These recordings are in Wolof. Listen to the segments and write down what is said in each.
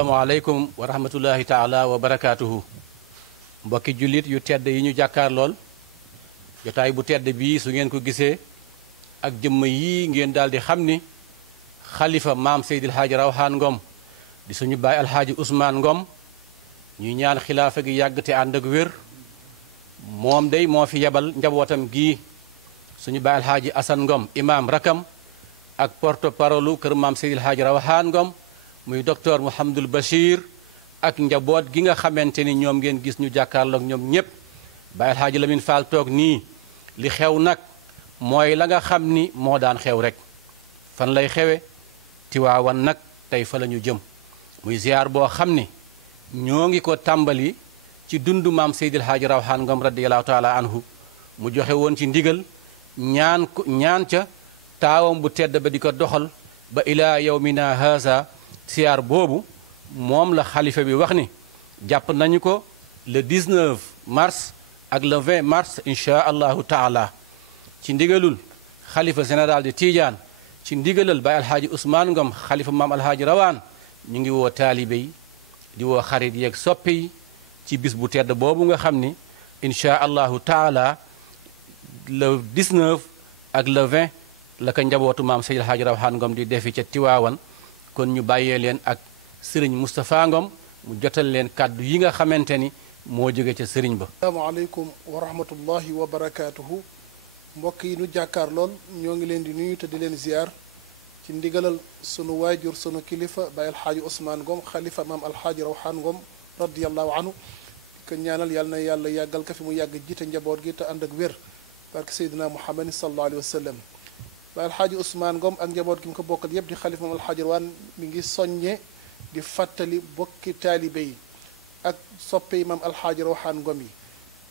asalaamaaleykum wa rahmatullahi taala wa barakaatuhu mbokki jullit yu tedd yi ñu jàkkaar lool jotaay bu tedd bii su ngeen ko gisee ak jëmm yii ngeen daal di xam ni xalifa maam Seydil Hadji Rawaan Ngom di suñu baay alxaaji Ousmane Ngom ñuy ñaan xilaafa gi yàgg te ànd ak wér moom day moo fi yebal njabootam gii suñu baay alxaaji Assane Ngom imaam rakam ak porte parole kër maam Seydil Hadji Rawaan Ngom muy docteur Mouhamadul Bachir ak njaboot gi nga xamante ni ñoom ngeen gis ñu jàkkaarloog ñoom ñépp Baye El Hadji Lamine Fall toog nii li xew nag mooy la nga xam ni moo daan xew rek fan lay xewe Tiwaawan nag tey fa la ñu jëm muy ziar boo xam ni ñoo ngi ko tàmbali ci dundu maam Seydil Hadji Rawaan Ngom radiyallahu taala anhu mu joxe woon ci ndigal ñaan ca taawam bu tedd ba di ko doxal ba ilaa yawmina haza siyaar boobu moom la xalifa bi wax ni jàpp nañu ko le 19 mars ak le 20 mars inchaa allahu taala ci ndigalul xalifa général de Tidiane ci ndigalal Baye alhaaji Ousmane Ngom xalifa maam alhaaji Rawaan ñu ngi woo taalibe yi di woo xarit yeeg soppe yi ci bis bu tedd boobu nga xam ni inchaa allahu taala le 19 ak le 20 la ko njabootu maam Seydil Hadji Rawaan Ngom di defi ca Tiwaawan kon ñu bàyyee leen ak sëriñ Moustapha Ngom mu jotal leen kàddu yi nga xamante ni moo jóge ca sëriñ ba. asalaamaaleykum wa rahmatullahi wa barakaatuhu mbokk yi nu jàkkaar lool ñoo ngi leen di nuyu te di leen ziar ci ndigalal sunu waajur sunu kilifa Baye alxaaji Ousmane Ngom xalifa maam alxaaji Rawaan Ngom radiyallahu anhu ko ñaanal yàlla na yàlla yàggal ka fi mu yàgg jiite njaboot gi te ànd ak wér barke Seydina Muhammad sallallahu alayhi wa sallam. Baye alxaaji Ousmane Ngom ak njaboot gi mu ko bokkal yépp di xalifa maam alxaaji Rawaan mi ngi soññe di fàttali bokki taalibe yi ak soppe yi maam alxaaji Rawaan Ngom yi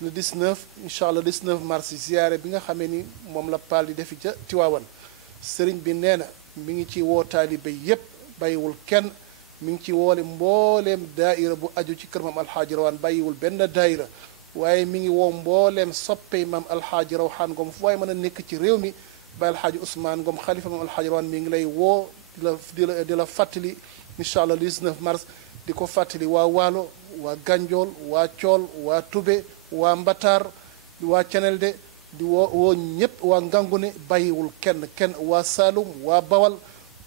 le 19 incha allah 19 mars ziyaare bi nga xamee ni moom la paal di defi ca Tiwaawan sëriñ bi nee na mi ngi ci woo taalibe yépp bàyyiwul kenn mi ngi ci woole mbooleem daaira bu aju ci kër maam alxaaji Rawaan bàyyiwul benn daaira waaye mi ngi woo mbooleem soppe yi maam alxaaji Rawaan Ngom fu waaye mën a nekk ci réew mi Baye alxaaji Ousmane Ngom xalifa maam alxaaji Rawaan mi ngi lay woo di la fàttali incha allah 19 mars di ko fàttali waa Waalo waa Ganjool waa Cool waa Tube waa Mbataar waa Cenelde di woo ñépp waa Ngangune bàyyiwul kenn waa Saalum waa Bawal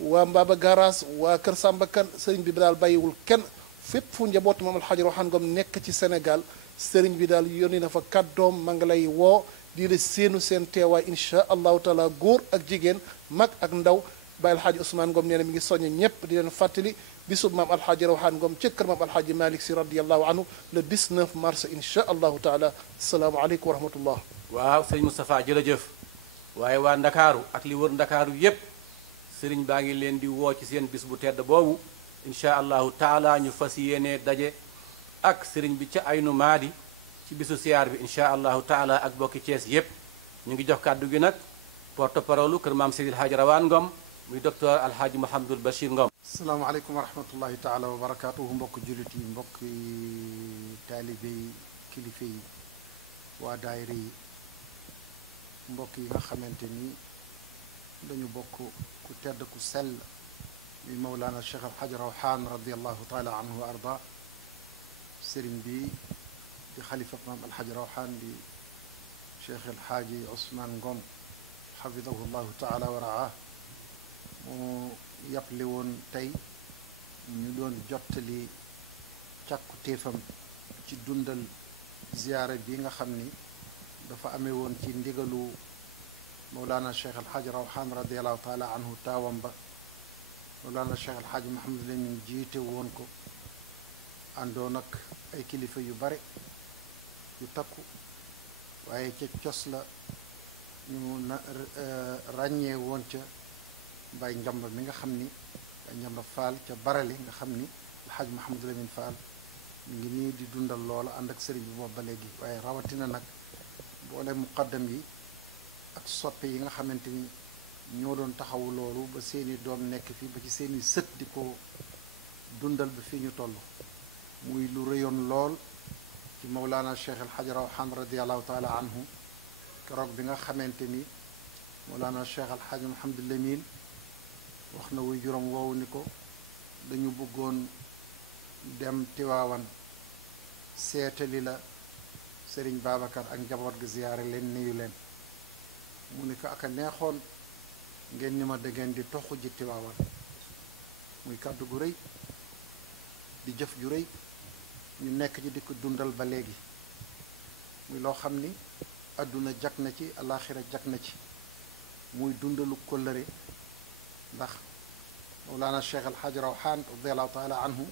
waa Mbaba Garaas waa Kër Samba Kan sëriñ bi daal bàyyiwul kenn fépp fu njabootu maam alxaaji Rawaan Ngom nekk ci Sénégal sëriñ bi daal yónni na fa kàddoom ma ngi lay woo di la seenu seen teewaay incha allahu taala góor ak jigéen mag ak ndaw Baye alxaaji Ousmane Ngom nee na mi ngi soññe ñépp di leen fàttali bisub maam alxaaji Rawaan Ngom ci kër maam alxaaji Malick si radiallahu anhu le 19 mars incha allahu taala asalaamaaleykum wa rahmatullah. waaw sëñ Moustapha jërëjëf waaye waa ndakaaru ak li wër ndakaaru yépp sëriñ baa ngi leen di woo ci seen bis bu tedd boobu incha allahu taala ñu fas yéene daje ak sëriñ bi ca aynu maadi ci bisu siyaar bi incha allahu taala ak bokki Cees yépp ñu ngi jox kàddu gi nag porte parole kër maam Seydil Hadji Rawaan Ngom muy docteur alhaaji Mouhamadul Bachir Ngom. asalaamaaleykum wa rahmatullahi taala wa barakaatuhu mbokk jullit yi mbokk taalibe yi kilifa yi waa daayira yi mbokk yi nga xamante ni dañu bokk ku tedd ku sell muy Mawlana Cheikh alhaaji Rawaan radiallahu taala anhu wa arda sëriñ bi di xalifa maam alxaaji Rawaan di Cheikh alxaaji Ousmane Ngom xafidahu llahu taala wa raa mu yàppale woon tey ñu doon jottali càkku téefam ci dundal ziyaara bi nga xam ni dafa amee woon ci ndigalu Mawlana Cheikh alxaaji Rawaan radiallahu taala anhu taawam ba Mawlana Cheikh alxaaji Mahamad Lamin jiite woon ko àndoon ak ay kilifa yu bare yu takku waaye ca cos la ñu ràññee woon ca Baye Njamba mi nga xam ni Baye Njamba Fall ca Barale nga xam ni alxaaj Mahamad Lamin Fall mi ngi nii di dundal loola ànd ak sëriñ bi boobu ba léegi waaye rawatina nag boole muqaddam yi ak soppe yi nga xamante ni ñoo doon taxawu loolu ba seeni doom nekk fii ba ci seeni sët di ko dundal ba fii ñu toll muy lu rëyoon lool ci Mawlana Cheikh alxaaji Rawaan radiallahu taala anhu keroog bi nga xamante ni Mawlana Cheikh alxaaji Mahamad Lamin wax na wuy juróom woowu ni ko dañu bëggoon dem Tiwaawan seetali la sëriñ Babacar ak njaboot gi ziyaare leen nuyu leen mu ni ko ak a neexoon ngeen ni ma da ngeen di toxu ji Tiwaawan muy kàddu gu rëy di jëf ju rëy ñu nekk ci di ko dundal ba léegi muy loo xam ni àdduna jag na ci alaaxira jag na ci muy dundalu kóllëre ndax Mawlana Cheikh Al Hadj Rawhan radiallahu taala anhu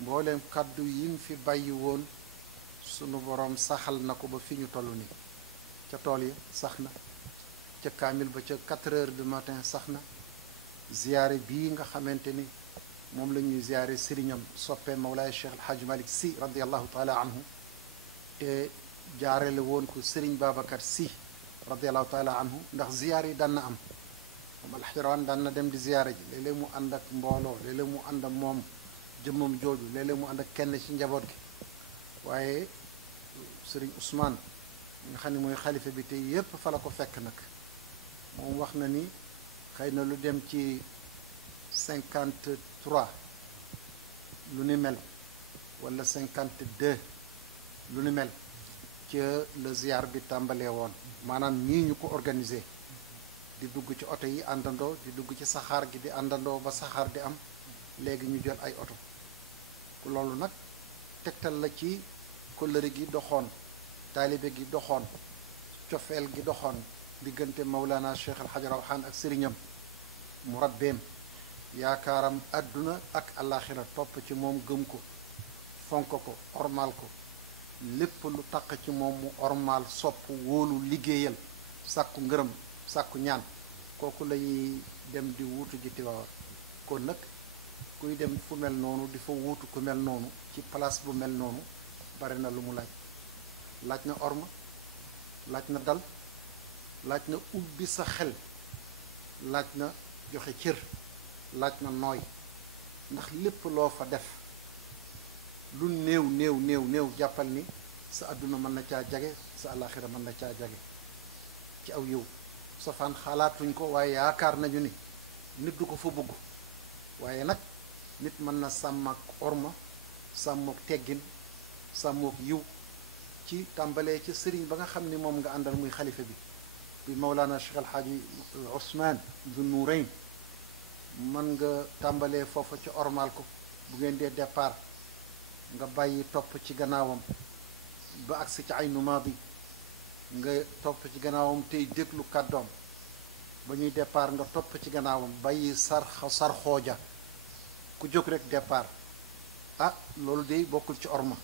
mbooleem kàddu yim fi bàyyi woon sunu boroom saxal na ko ba fi ñu toll nii ca tool yi sax na ca kaamil ba ca 4 heures du matin sax na ziyaare bii nga xamante ni moom la ñuy ziyaare sëriñam soppee Mawlaay Cheikh El Hadj Malick Sy radiallahu taala anhu te jaarele woon ko sëriñ Babacar Sy radiallahu taala anhu ndax ziyaar yi daan na am moom alxiraan daan na dem di ziyaare ji léeg-léeg mu ànd ak mbooloo léeg-léeg mu ànd ak moom jëmmam jooju léeg-léeg mu ànd ak kenn ci njaboot gi waaye sëriñ Ousmane nga xam ne mooy xalifa bi te yépp fa la ko fekk nag moom wax na ni xëy na lu dem ci 53 lu ni mel wala 52 lu ni mel ca la ziar bi tàmbalee woon maanaam nii ñu ko organisé di dugg ci oto yi àndandoo di dugg ci saxaar gi di àndandoo ba saxaar di am léegi ñu jël ay oto loolu nag tegtal la ci kóllëre gi doxoon taalibe gi doxoon cofeel gi doxoon diggante Mawlana Cheikh El Hadj Rawhan ak sëriñam mu rabbeem yaakaaram àdduna ak àllaaxira topp ci moom gëm ko fonk ko ormaal ko lépp lu taq ci moom mu ormaal sopp wóolu liggéeyal sàkku ngërëm sàkku ñaan kooku lañuy dem di wuutu ji Tiwaawan kon nag kuy dem fu mel noonu di fa wuutu ku mel noonu ci place bu mel noonu bari na lu mu laaj na orma laaj na dal laaj na ubbi sa xel laaj na joxe cër laaj na nooy ndax lépp loo fa def lu néew jàppal ni sa àdduna mën na caa jage sa àllaaxira mën na caa jage ci aw yiw safaan xalaatuñ ko waaye yaakaar nañu ni nit du ko fa bugg waaye nag nit mën na sàmm ak orma sàmm ak teggin sàmm ak yiw ci tàmbalee ci sëriñ ba nga xam ni moom nga àndal muy xalifa bi bi Mawlana Cheikh El Hadji Ousmane du Nourayn mën nga tàmbalee foofa ci ormal ko bu ngeen dee départ nga bàyyi topp ci gannaawam ba agsi ci Aynu Maadi nga topp ci gannaawam tey déglu kàddoom ba ñuy départ nga topp ci gannaawam bàyyi sarxooja ku jóg rek départ loolu de bokkul ci orma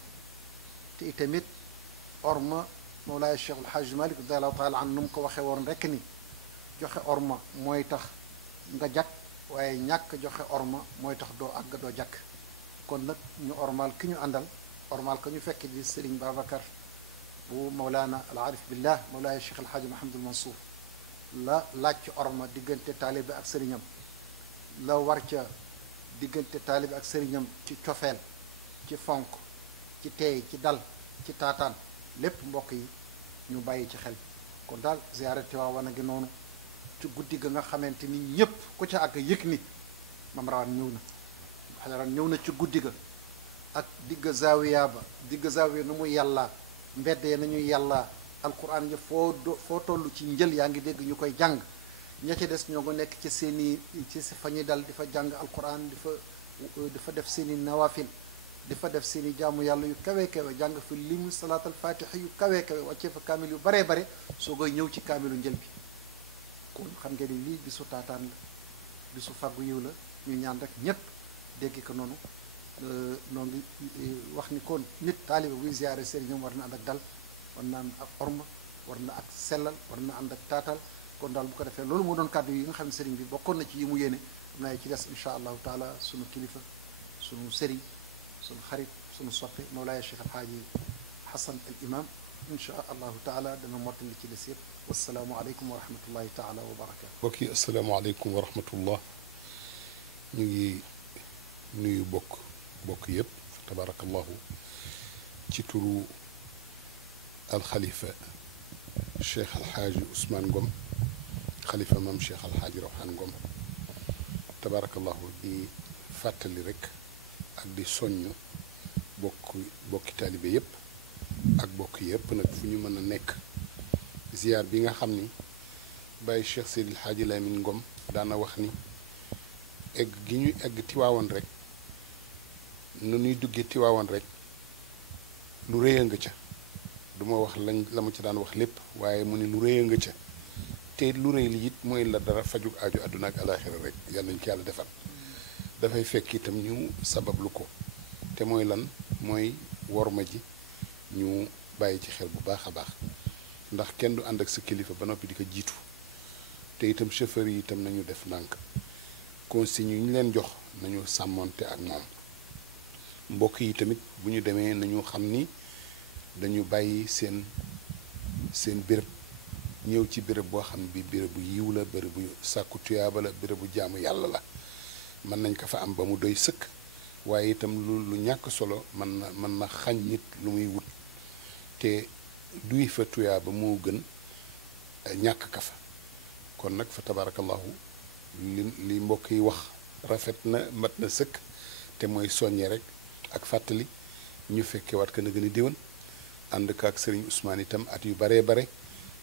te itamit orma Mawlaay Cheikh El Hadj Malick radiyallahu taala an nu mu ko waxee woon rek ni joxe orma mooy tax nga jakk waaye ñàkk joxe orma mooy tax doo àgg doo jakk kon nag ñu ormal ki ñu àndal ormal ko ñu fekk ji Serigne Babacar bu Mawlana al arif billah Mawlaay Cheikh El Hadj Mahamadul Mansour la laaj ci orma diggante taalibe ak sëriñam la war ca diggante taalibe ak sëriñam ci cofeel ci fonk ci teey ci dal ci taataan lépp mbokk yi ñu bàyyi ci xel kon daal ziyaare Tiwaawan a ngi noonu ci guddi ga nga xamante ni ñépp ku ca ak yëg ni Mam Rawaan ñëw na xajaran ñëw na ci guddi ga ak digg zaawiya ba digg zaawiya nu muy yàllaa mbedd ya nañuy yàllaa alquran ja foo toll ci njël yaa ngi dégg ñu koy jàng ña ci des ñoo ko nekk ci seeni ci fa ñuy dal di fa jàng alquran di fa def seeni nawafil di fa def seeni jaamu yàlla yu kawe kawe jàng fi limu salaatal fatiha yu kawe kawe wàccee fa kaamil yu baree bare soo koy ñëw ci kaamilu njël bi kon xam ngeen ni lii bisu taataan la bisu fàggu yiw la ñu ñaan rek ñépp dégg ko noonu noo ngi wax ni kon nit taaliba buy ziyaare sëriñam war na ànd ak dal war na ànd ak orma war na ak sellal war na ànd ak taatal kon daal bu ko defee loolu moo doon kàddu yi nga xam ne sëriñ bi bokkoon na ci yi mu yéene xam naa ci des insha allahu taala sunu kilifa sunu sëriñ sunu xarit sunu soppe Mawlaaya Cheikh El Hadji Hassan al imam insha allahu taala dana mottali ci des yëpp wasalaamu aleykum wa rahmatullahi taala wa barakatu mbokk yi asalaamu aleykum wa rahmatullah ñu ngi nuyu bokk yëpp tabarakallahu ci turu alxalifa cheikh alxaaji Ousmane Ngom xalifa mam cheikh alxaaji Rawhan Ngom tabarakallahu di fàttali rek ak di soññ bokki taalibe yépp ak bokk yépp nag fu ñu mën a nekk ziyaar bi nga xam ni Baye Cheikh Seydil Hadji Lamine Ngom daana wax ni egg gi ñu egg Tiwaawan rek nu ñuy duggee Tiwaawan rek lu rëy a nga ca duma wax la mu ci daan wax lépp waaye mu ni lu rëy a nga ca te lu rëy li it mooy la dara fajug aajo àdduna ak alaaxira rek yàlla nañu ko yàlla defal dafay fekk itam ñu sabablu ko te mooy lan mooy worma ji ñu bàyyi ci xel bu baax a baax ndax kenn du ànd ak sa kilifa ba noppi di ko jiitu te itam chauffeur yi itam nañu def ndànk consigne yi ñu leen jox nañu sàmmonte ak moom mbokk yi tamit bu ñu demee nañu xam ni dañu bàyyi seen béréb ñëw ci béréb boo xam bi béréb bu yiw la béréb bu sàkku tuyaaba la béréb bu jaamu yàlla la mën nañ ko fa am ba mu doy sëkk waaye itam lu ñàkk solo mën na xañ nit lu muy wut te duy fa tuyaaba moo gën ñàkk ka fa kon nag fa tabarakallahu li mbokk yi wax rafet na mat na sëkk te mooy soññe rek ak fàttali ñu fekke waat ka na gën a déwén ànd ka ak Serigne Ousmane itam at yu baree bare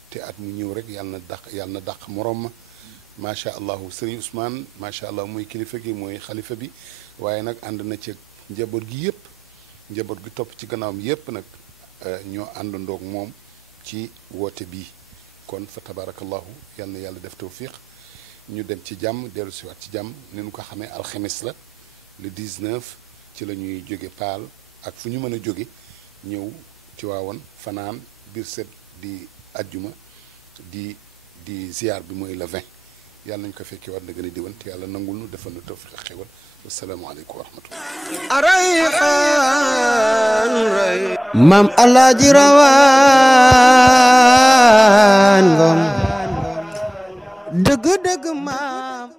te at mu ñëw rek yàlla na dàq morom ma macha allah Serigne Ousmane macha allah mooy kilifa gi mooy xalifa bi waaye nag ànd na ci njaboot gi yépp njaboot gi topp ci gannaawam yépp nag ñoo àndandoog moom ci woote bii kon fa tabarakallahu yàlla na yàlla def tawfiq ñu dem ci jàmm dellu si waat ci jàmm ni ñu ko xamee alxemes la le 19 ci la ñuy jóge paal ak fu ñu mën a jóge ñëw ci waawoon fanaan biir set di ajjuma di ziar bi mooy le 20 yàlla nañu ko fekkee war na gën a diwan te yàlla nangul nu defal nu tawfiq ak xewal wasalaamaaleykum wa rahmatullah maam Alaaji Rawaan Ngom dëgg-dëgg maam